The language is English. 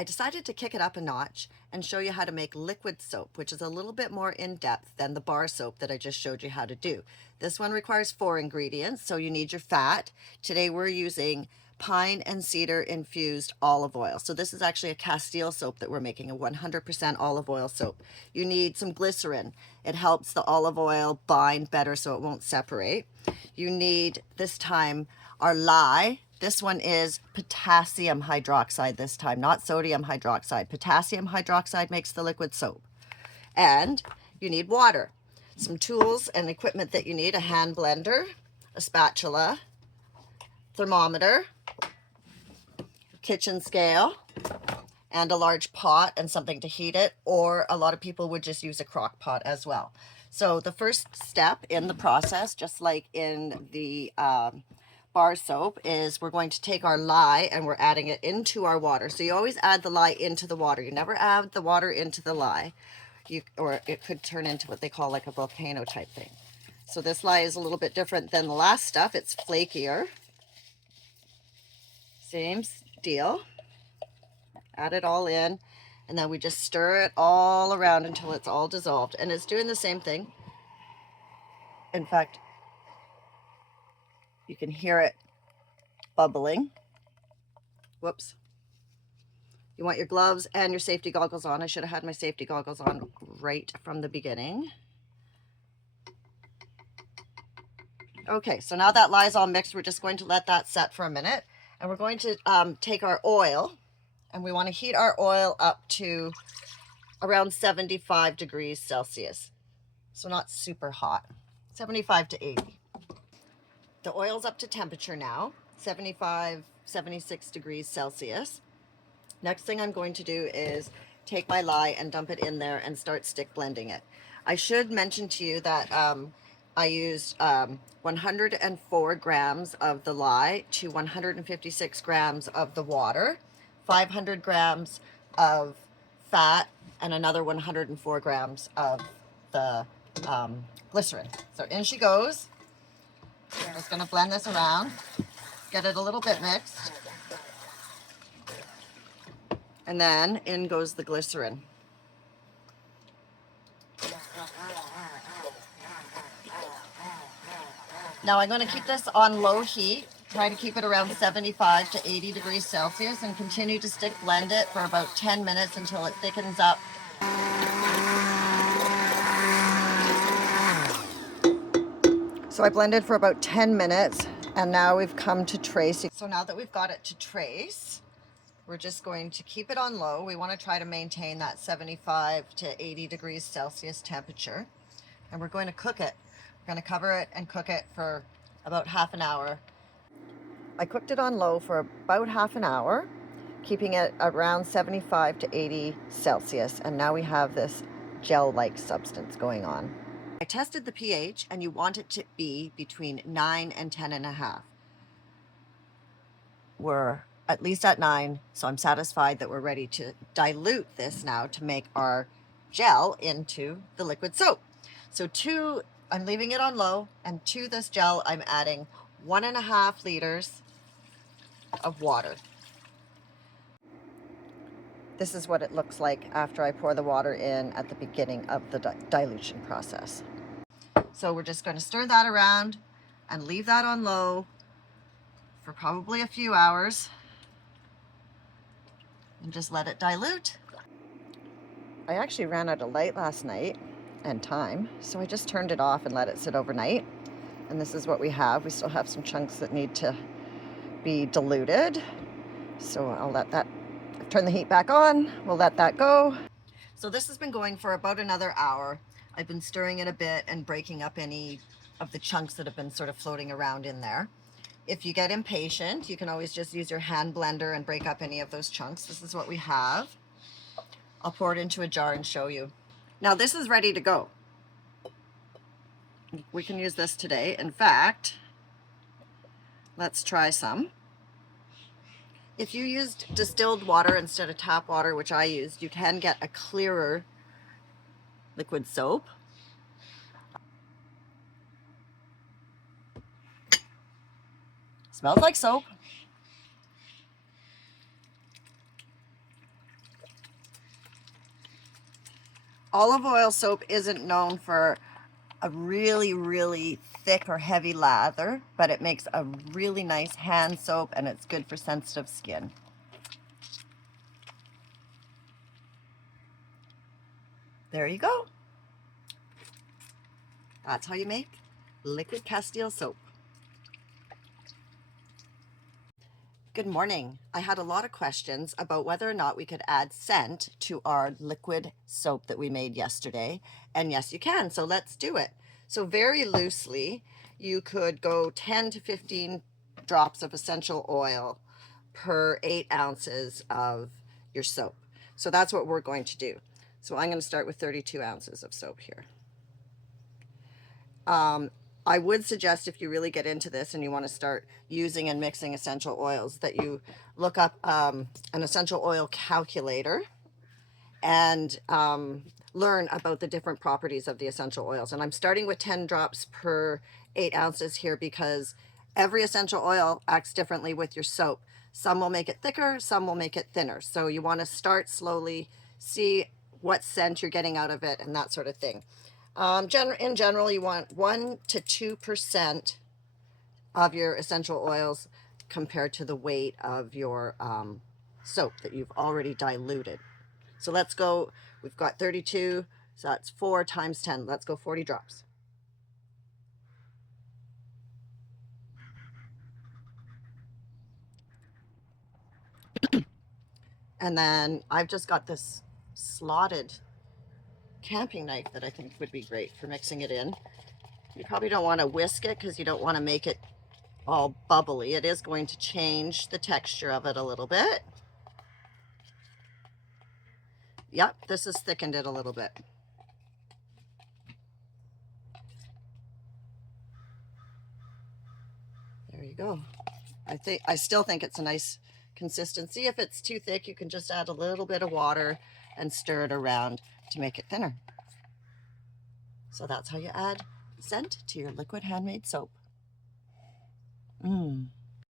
I decided to kick it up a notch and show you how to make liquid soap, which is a little bit more in depth than the bar soap that I just showed you how to do. This one requires 4 ingredients, so you need your fat. Today we're using pine and cedar infused olive oil. So this is actually a castile soap that we're making, a 100% olive oil soap. You need some glycerin. It helps the olive oil bind better so it won't separate. You need, this time, our lye. This one is potassium hydroxide this time, not sodium hydroxide. Potassium hydroxide makes the liquid soap. And you need water. Some tools and equipment that you need: a hand blender, a spatula, thermometer, kitchen scale, and a large pot and something to heat it, or a lot of people would just use a crock pot as well. So the first step in the process, just like in the bar soap, is we're going to take our lye and we're adding it into our water. So you always add the lye into the water. You never add the water into the lye, or it could turn into what they call like a volcano type thing. So this lye is a little bit different than the last stuff. It's flakier. Same deal. Add it all in, and then we just stir it all around until it's all dissolved. And it's doing the same thing. In fact, you can hear it bubbling. Whoops. You want your gloves and your safety goggles on. I should have had my safety goggles on right from the beginning. Okay, so now that lye's all mixed, we're just going to let that set for a minute. And we're going to take our oil, and we want to heat our oil up to around 75 degrees Celsius. So not super hot, 75 to 80. The oil's up to temperature now, 75, 76 degrees Celsius. Next thing I'm going to do is take my lye and dump it in there and start stick blending it. I should mention to you that I used 104 grams of the lye to 156 grams of the water, 500 grams of fat, and another 104 grams of the glycerin. So in she goes. I'm just going to blend this around, get it a little bit mixed, and then in goes the glycerin. Now I'm going to keep this on low heat, try to keep it around 75 to 80 degrees Celsius, and continue to stick blend it for about 10 minutes until it thickens up. So I blended for about 10 minutes, and now we've come to trace. So now that we've got it to trace, we're just going to keep it on low. We want to try to maintain that 75 to 80 degrees Celsius temperature, and we're going to cook it. We're going to cover it and cook it for about half an hour. I cooked it on low for about half an hour, keeping it around 75 to 80 Celsius, and now we have this gel-like substance going on. I tested the pH, and you want it to be between 9 and 10.5. We're at least at 9, so I'm satisfied that we're ready to dilute this now to make our gel into the liquid soap. So I'm leaving it on low, and to this gel I'm adding 1.5 liters of water. This is what it looks like after I pour the water in at the beginning of the dilution process. So we're just going to stir that around and leave that on low for probably a few hours and just let it dilute. I actually ran out of light last night and time, so I just turned it off and let it sit overnight. And this is what we have. We still have some chunks that need to be diluted. So I'll let that, turn the heat back on. We'll let that go. So this has been going for about another hour. I've been stirring it a bit and breaking up any of the chunks that have been sort of floating around in there. If you get impatient, you can always just use your hand blender and break up any of those chunks. This is what we have. I'll pour it into a jar and show you. Now this is ready to go. We can use this today. In fact, let's try some. If you used distilled water instead of tap water, which I used, you can get a clearer liquid soap. Smells like soap. Olive oil soap isn't known for a really, really thick or heavy lather, but it makes a really nice hand soap and it's good for sensitive skin. There you go. That's how you make liquid castile soap. Good morning. I had a lot of questions about whether or not we could add scent to our liquid soap that we made yesterday. And yes, you can. So let's do it. So very loosely, you could go 10 to 15 drops of essential oil per 8 ounces of your soap. So that's what we're going to do. So I'm going to start with 32 ounces of soap here. I would suggest, if you really get into this and you want to start using and mixing essential oils, that you look up an essential oil calculator and learn about the different properties of the essential oils. And I'm starting with 10 drops per 8 ounces here because every essential oil acts differently with your soap. Some will make it thicker, some will make it thinner. So you want to start slowly, see what scent you're getting out of it and that sort of thing. In general, you want 1 to 2% of your essential oils compared to the weight of your soap that you've already diluted. So let's go, we've got 32, so that's 4 times 10. Let's go 40 drops. And then I've just got this slotted camping knife that I think would be great for mixing it in. You probably don't want to whisk it because you don't want to make it all bubbly. It is going to change the texture of it a little bit. Yep, this has thickened it a little bit. There you go. I still think it's a nice consistency. If it's too thick, you can just add a little bit of water and stir it around to make it thinner. So that's how you add scent to your liquid handmade soap. Mmm.